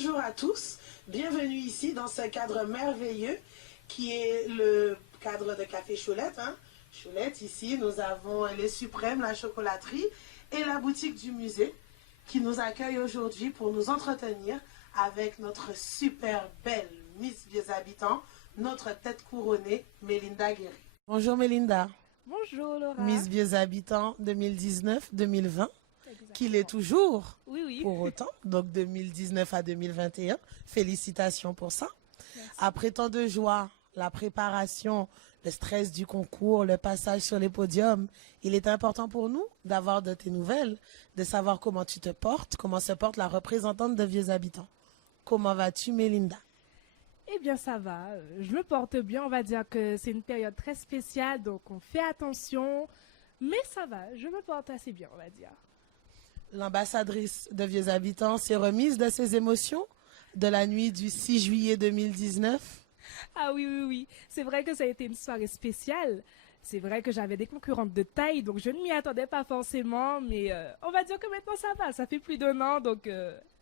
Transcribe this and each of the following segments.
bonjour à tous. Bienvenue ici dans ce cadre merveilleux qui est le cadre de Café Choulette. Choulette, ici, nous avons les Suprêmes, la chocolaterie et la boutique du musée qui nous accueille aujourd'hui pour nous entretenir avec notre super belle Miss Vieux Habitants, notre tête couronnée, Mélinda Guéry. Bonjour Mélinda. Bonjour Laura. Miss Vieux Habitants 2019-2020. Qu'il est toujours, oui. Pour autant, donc 2019 à 2021. Félicitations pour ça. Merci. Après tant de joie, la préparation, le stress du concours, le passage sur les podiums, il est important pour nous d'avoir de tes nouvelles, de savoir comment tu te portes, comment se porte la représentante de Vieux Habitants. Comment vas-tu, Mélinda? Eh bien, ça va. Je me porte bien. On va dire que c'est une période très spéciale, donc on fait attention. Mais ça va, je me porte assez bien, on va dire. L'ambassadrice de Vieux Habitants s'est remise de ses émotions de la nuit du 6 juillet 2019. Ah oui. C'est vrai que ça a été une soirée spéciale. C'est vrai que j'avais des concurrentes de taille, donc je ne m'y attendais pas forcément. Mais on va dire que maintenant ça va. Ça fait plus d'un an, donc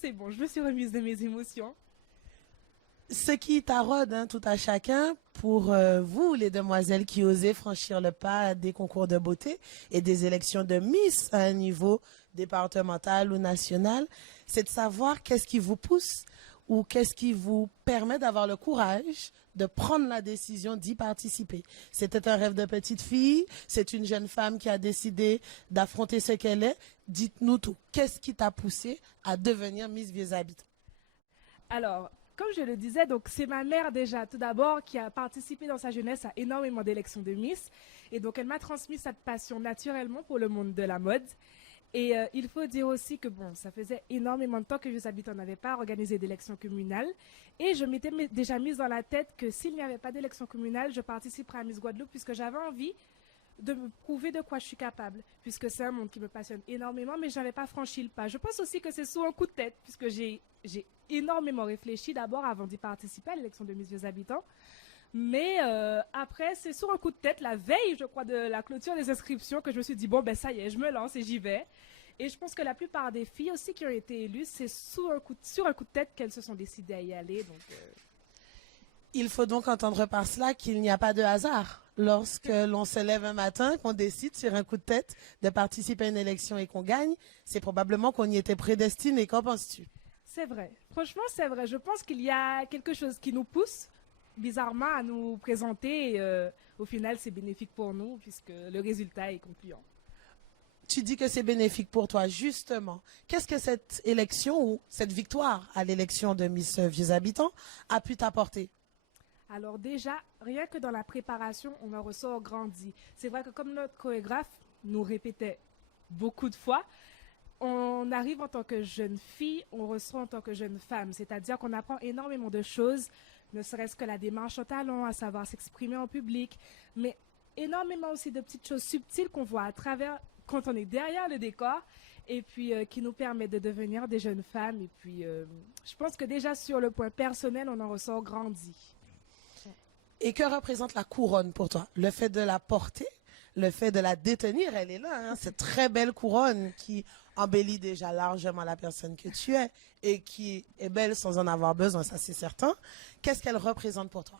c'est bon. Je me suis remise de mes émotions. Ce qui taraude tout à chacun, pour vous, les demoiselles qui osez franchir le pas des concours de beauté et des élections de Miss à un niveau départemental ou national, c'est de savoir qu'est-ce qui vous pousse ou qu'est-ce qui vous permet d'avoir le courage de prendre la décision d'y participer. C'était un rêve de petite fille, c'est une jeune femme qui a décidé d'affronter ce qu'elle est. Dites-nous tout. Qu'est-ce qui t'a poussé à devenir Miss Vieux Habitants? Alors, comme je le disais, donc c'est ma mère déjà, tout d'abord, qui a participé dans sa jeunesse à énormément d'élections de Miss. Et donc, elle m'a transmis cette passion naturellement pour le monde de la mode. Et il faut dire aussi que bon, ça faisait énormément de temps que Vieux Habitants n'avaient pas organisé d'élections communales. Et je m'étais déjà mise dans la tête que s'il n'y avait pas d'élections communales, je participerais à Miss Guadeloupe puisque j'avais envie de me prouver de quoi je suis capable, puisque c'est un monde qui me passionne énormément, mais je n'avais pas franchi le pas. Je pense aussi que c'est sous un coup de tête, puisque j'ai énormément réfléchi d'abord avant d'y participer à l'élection de Miss Vieux Habitants. Mais après, c'est sur un coup de tête, la veille, je crois, de la clôture des inscriptions, que je me suis dit, bon, ben ça y est, je me lance et j'y vais. Et je pense que la plupart des filles aussi qui ont été élues, c'est sur un coup de tête qu'elles se sont décidées à y aller. Donc, Il faut donc entendre par cela qu'il n'y a pas de hasard. Lorsque l'on se lève un matin, qu'on décide sur un coup de tête de participer à une élection et qu'on gagne, c'est probablement qu'on y était prédestiné. Qu'en penses-tu? C'est vrai. Franchement, c'est vrai. Je pense qu'il y a quelque chose qui nous pousse bizarrement à nous présenter. Et, au final, c'est bénéfique pour nous puisque le résultat est concluant. Tu dis que c'est bénéfique pour toi, justement. Qu'est-ce que cette élection ou cette victoire à l'élection de Miss Vieux Habitants a pu t'apporter? Alors déjà, rien que dans la préparation, on en ressort grandi. C'est vrai que comme notre chorégraphe nous répétait beaucoup de fois, on arrive en tant que jeune fille, on ressort en tant que jeune femme. C'est-à-dire qu'on apprend énormément de choses, ne serait-ce que la démarche au talent, à savoir s'exprimer en public, mais énormément aussi de petites choses subtiles qu'on voit à travers, quand on est derrière le décor, et puis qui nous permettent de devenir des jeunes femmes. Et puis, je pense que déjà sur le point personnel, on en ressort grandi. Et que représente la couronne pour toi? Le fait de la porter, le fait de la détenir, elle est là. Cette très belle couronne qui embellit déjà largement la personne que tu es et qui est belle sans en avoir besoin, ça c'est certain. Qu'est-ce qu'elle représente pour toi?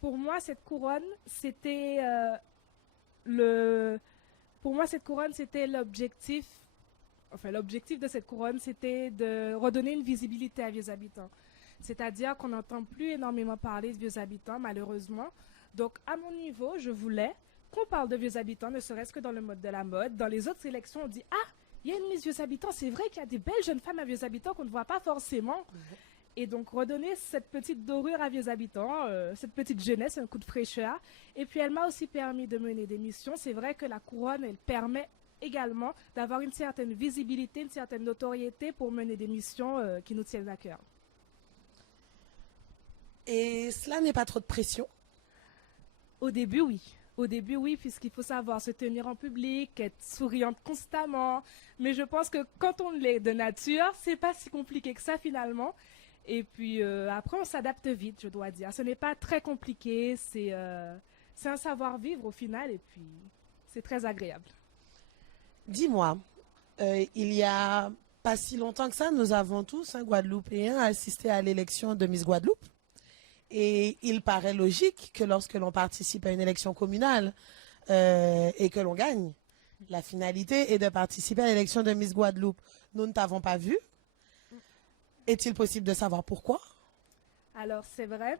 Pour moi, cette couronne, c'était l'objectif. Enfin, l'objectif de cette couronne, c'était de redonner une visibilité à Vieux Habitants. C'est-à-dire qu'on n'entend plus énormément parler de Vieux Habitants, malheureusement. Donc, à mon niveau, je voulais qu'on parle de Vieux Habitants, ne serait-ce que dans le mode de la mode. Dans les autres sélections, on dit « Ah, il y a une Miss Vieux Habitants. C'est vrai qu'il y a des belles jeunes femmes à Vieux Habitants qu'on ne voit pas forcément. » Et donc, redonner cette petite dorure à Vieux Habitants, cette petite jeunesse, un coup de fraîcheur. Et puis, elle m'a aussi permis de mener des missions. C'est vrai que la couronne, elle permet également d'avoir une certaine visibilité, une certaine notoriété pour mener des missions qui nous tiennent à cœur. Et cela n'est pas trop de pression? Au début, oui. Au début, oui, puisqu'il faut savoir se tenir en public, être souriante constamment. Mais je pense que quand on l'est de nature, c'est pas si compliqué que ça finalement. Et puis après, on s'adapte vite, je dois dire. Ce n'est pas très compliqué, c'est un savoir-vivre au final et puis c'est très agréable. Dis-moi, il y a pas si longtemps que ça, nous avons tous, un Guadeloupéen, assisté à l'élection de Miss Guadeloupe. Et il paraît logique que lorsque l'on participe à une élection communale et que l'on gagne, la finalité est de participer à l'élection de Miss Guadeloupe. Nous ne t'avons pas vu. Est-il possible de savoir pourquoi? Alors, c'est vrai.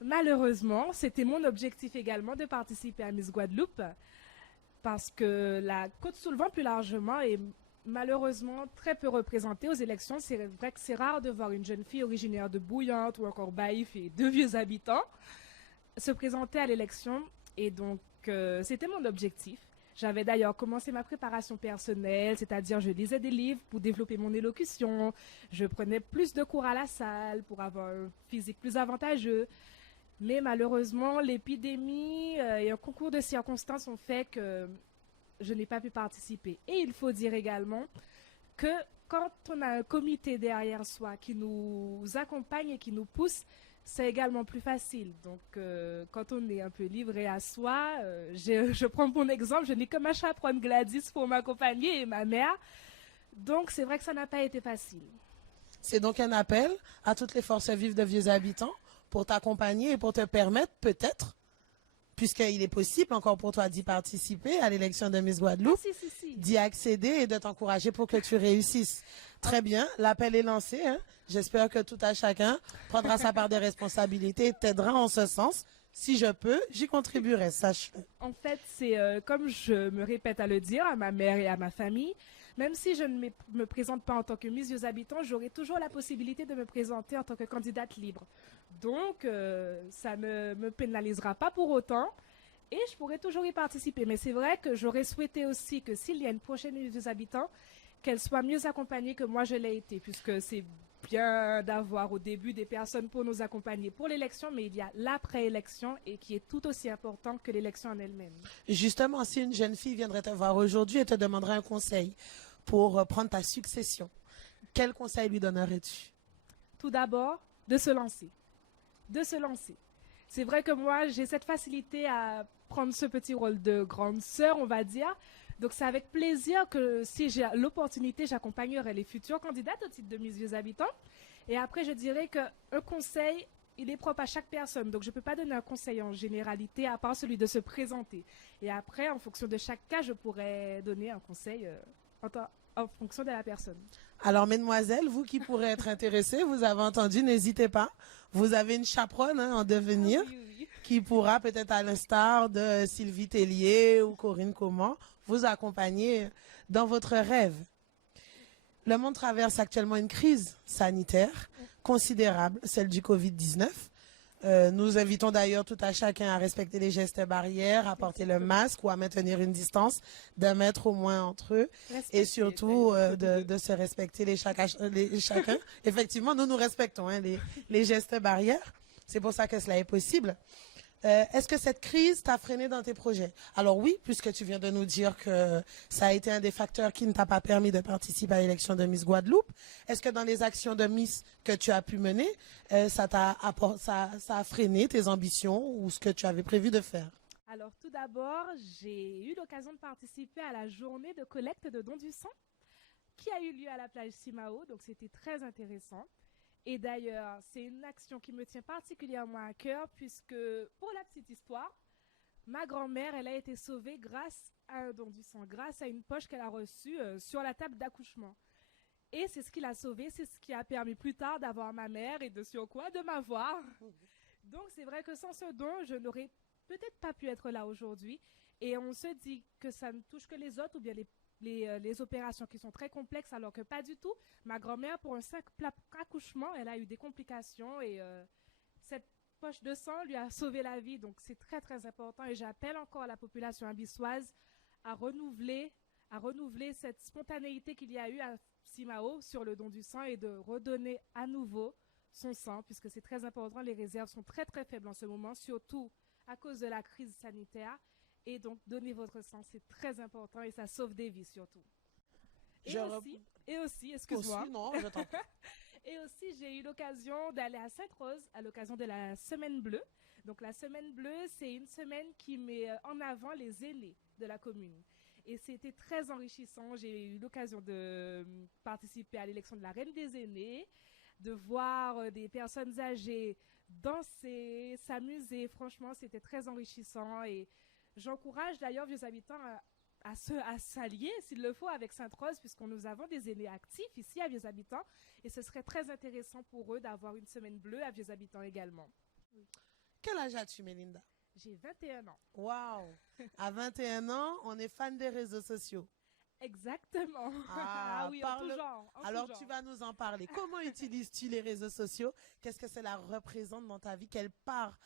Malheureusement, c'était mon objectif également de participer à Miss Guadeloupe parce que la Côte-Soulevant, plus largement, est malheureusement très peu représentée aux élections. C'est vrai que c'est rare de voir une jeune fille originaire de Bouillante ou encore Baïf et de vieux habitants se présenter à l'élection. Et donc, c'était mon objectif. J'avais d'ailleurs commencé ma préparation personnelle, c'est-à-dire je lisais des livres pour développer mon élocution, je prenais plus de cours à la salle pour avoir un physique plus avantageux. Mais malheureusement, l'épidémie et un concours de circonstances ont fait que je n'ai pas pu participer. Et il faut dire également que quand on a un comité derrière soi qui nous accompagne et qui nous pousse, c'est également plus facile. Donc, quand on est un peu livré à soi, je prends mon exemple, je n'ai que ma chaperonne Gladys pour m'accompagner et ma mère. Donc, c'est vrai que ça n'a pas été facile. C'est donc un appel à toutes les forces vives de vieux habitants pour t'accompagner et pour te permettre, peut-être, puisqu'il est possible encore pour toi d'y participer à l'élection de Miss Guadeloupe, Si. d'y accéder et de t'encourager pour que tu réussisses. Très bien, l'appel est lancé. Hein? J'espère que tout à chacun prendra sa part de responsabilité et t'aidera en ce sens. Si je peux, j'y contribuerai, sache-le. En fait, c'est comme je me répète à le dire à ma mère et à ma famille, même si je ne me présente pas en tant que Miss Vieux Habitants, j'aurai toujours la possibilité de me présenter en tant que candidate libre. Donc, ça ne me pénalisera pas pour autant et je pourrai toujours y participer. Mais c'est vrai que j'aurais souhaité aussi que s'il y a une prochaine Miss Vieux Habitants, qu'elle soit mieux accompagnée que moi je l'ai été, puisque c'est bien d'avoir au début des personnes pour nous accompagner pour l'élection, mais il y a l'après-élection et qui est tout aussi important que l'élection en elle-même. Justement, si une jeune fille viendrait te voir aujourd'hui et te demanderait un conseil pour prendre ta succession, quel conseil lui donnerais-tu? Tout d'abord, de se lancer. De se lancer. C'est vrai que moi, j'ai cette facilité à prendre ce petit rôle de grande sœur, on va dire. Donc, c'est avec plaisir que si j'ai l'opportunité, j'accompagnerai les futures candidates au titre de Miss Vieux Habitants. Et après, je dirais qu'un conseil, il est propre à chaque personne. Donc, je ne peux pas donner un conseil en généralité, à part celui de se présenter. Et après, en fonction de chaque cas, je pourrais donner un conseil en fonction de la personne. Alors, mesdemoiselles, vous qui pourrez être intéressées, vous avez entendu, n'hésitez pas. Vous avez une chaperonne en devenir Oui. qui pourra, peut-être à l'instar de Sylvie Tellier ou Corinne Comment, vous accompagner dans votre rêve. Le monde traverse actuellement une crise sanitaire considérable, celle du Covid-19. Nous invitons d'ailleurs tout à chacun à respecter les gestes barrières, à porter le masque ou à maintenir une distance d'1 mètre au moins entre eux. Et surtout de se respecter les chacun. Effectivement, nous respectons les gestes barrières. C'est pour ça que cela est possible. Est-ce que cette crise t'a freiné dans tes projets? Alors oui, puisque tu viens de nous dire que ça a été un des facteurs qui ne t'a pas permis de participer à l'élection de Miss Guadeloupe. Est-ce que dans les actions de Miss que tu as pu mener, ça a freiné tes ambitions ou ce que tu avais prévu de faire? Alors tout d'abord, j'ai eu l'occasion de participer à la journée de collecte de dons du sang qui a eu lieu à la plage Simao, donc c'était très intéressant. Et d'ailleurs, c'est une action qui me tient particulièrement à cœur puisque, pour la petite histoire, ma grand-mère, elle a été sauvée grâce à un don du sang, grâce à une poche qu'elle a reçue sur la table d'accouchement. Et c'est ce qui l'a sauvée, c'est ce qui a permis plus tard d'avoir ma mère et de surcroît de m'avoir. Donc c'est vrai que sans ce don, je n'aurais peut-être pas pu être là aujourd'hui. Et on se dit que ça ne touche que les autres ou bien les opérations qui sont très complexes, alors que pas du tout. Ma grand-mère, pour un simple accouchement, elle a eu des complications et cette poche de sang lui a sauvé la vie. Donc c'est très très important et j'appelle encore la population abissoise à renouveler cette spontanéité qu'il y a eu à Simao sur le don du sang et de redonner à nouveau son sang, puisque c'est très important. Les réserves sont très très faibles en ce moment, surtout à cause de la crise sanitaire. Et donc, donner votre sang, c'est très important et ça sauve des vies surtout. Et aussi, excuse-moi. Aussi, non, je t'en prie. Et aussi, j'ai eu l'occasion d'aller à Sainte-Rose à l'occasion de la Semaine Bleue. Donc, la Semaine Bleue, c'est une semaine qui met en avant les aînés de la commune. Et c'était très enrichissant. J'ai eu l'occasion de participer à l'élection de la Reine des Aînés, de voir des personnes âgées danser, s'amuser. Franchement, c'était très enrichissant. Et j'encourage d'ailleurs vieux habitants à s'allier, s'il le faut, avec Sainte-Rose, puisque nous avons des aînés actifs ici à Vieux Habitants. Et ce serait très intéressant pour eux d'avoir une semaine bleue à Vieux Habitants également. Oui. Quel âge as-tu, Mélinda? J'ai 21 ans. Waouh! À 21 ans, on est fan des réseaux sociaux. Exactement. Ah oui, en tout genre. Alors, tu vas nous en parler. Comment utilises-tu les réseaux sociaux? Qu'est-ce que cela représente dans ta vie? Quelle part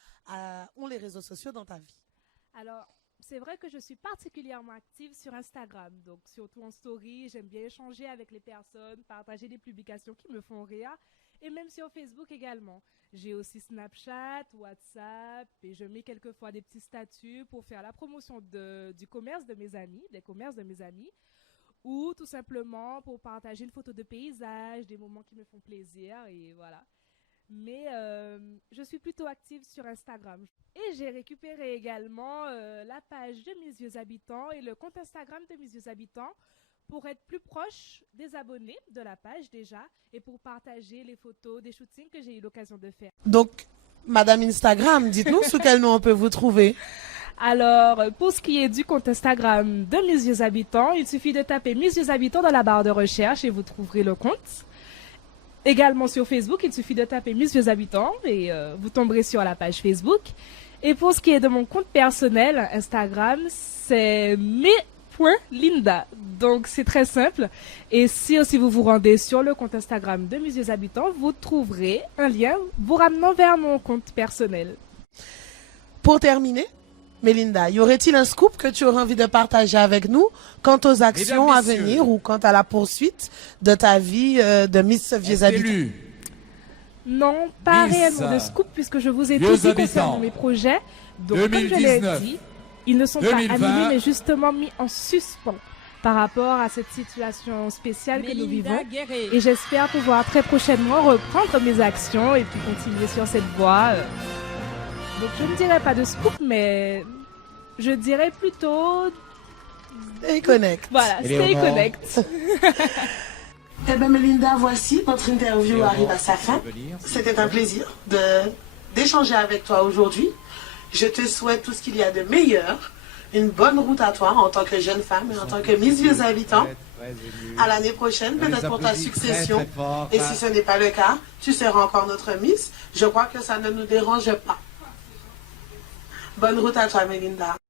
ont les réseaux sociaux dans ta vie? Alors, c'est vrai que je suis particulièrement active sur Instagram. Donc, surtout en story, j'aime bien échanger avec les personnes, partager des publications qui me font rire. Et même sur Facebook également. J'ai aussi Snapchat, WhatsApp, et je mets quelquefois des petits statuts pour faire la promotion du commerce de mes amis, des commerces de mes amis, ou tout simplement pour partager une photo de paysage, des moments qui me font plaisir, et voilà. Mais je suis plutôt active sur Instagram. Et j'ai récupéré également la page de Miss Vieux Habitants et le compte Instagram de Miss Vieux Habitants pour être plus proche des abonnés de la page déjà et pour partager les photos des shootings que j'ai eu l'occasion de faire. Donc, Madame Instagram, dites-nous sous quel nom on peut vous trouver. Alors, pour ce qui est du compte Instagram de Miss Vieux Habitants, il suffit de taper Miss Vieux Habitants dans la barre de recherche et vous trouverez le compte. Également sur Facebook, il suffit de taper Miss Vieux Habitants et vous tomberez sur la page Facebook. Et pour ce qui est de mon compte personnel Instagram, c'est mes.linda. Donc c'est très simple. Et si aussi vous vous rendez sur le compte Instagram de Miss Vieux Habitants, vous trouverez un lien vous ramenant vers mon compte personnel. Pour terminer, Mélinda, y aurait-il un scoop que tu aurais envie de partager avec nous quant aux actions à venir ou quant à la poursuite de ta vie de Miss Vieux Habitants? Non, pas réellement de scoop puisque je vous ai tout dit concernant mes projets. Donc, comme je l'ai dit, ils ne sont pas annulés mais justement mis en suspens par rapport à cette situation spéciale que nous vivons. Et j'espère pouvoir très prochainement reprendre mes actions et puis continuer sur cette voie. Donc je ne dirais pas de scoop, mais je dirais plutôt... Stay connect. Voilà, stay connect. Eh bien, Mélinda, voici, notre interview arrive à sa fin. C'était un plaisir d'échanger avec toi aujourd'hui. Je te souhaite tout ce qu'il y a de meilleur. Une bonne route à toi en tant que jeune femme et en tant que Miss Vieux Habitants. À l'année prochaine, peut-être pour ta succession. Et si ce n'est pas le cas, tu seras encore notre Miss. Je crois que ça ne nous dérange pas. Bonne route à toi, Mélinda.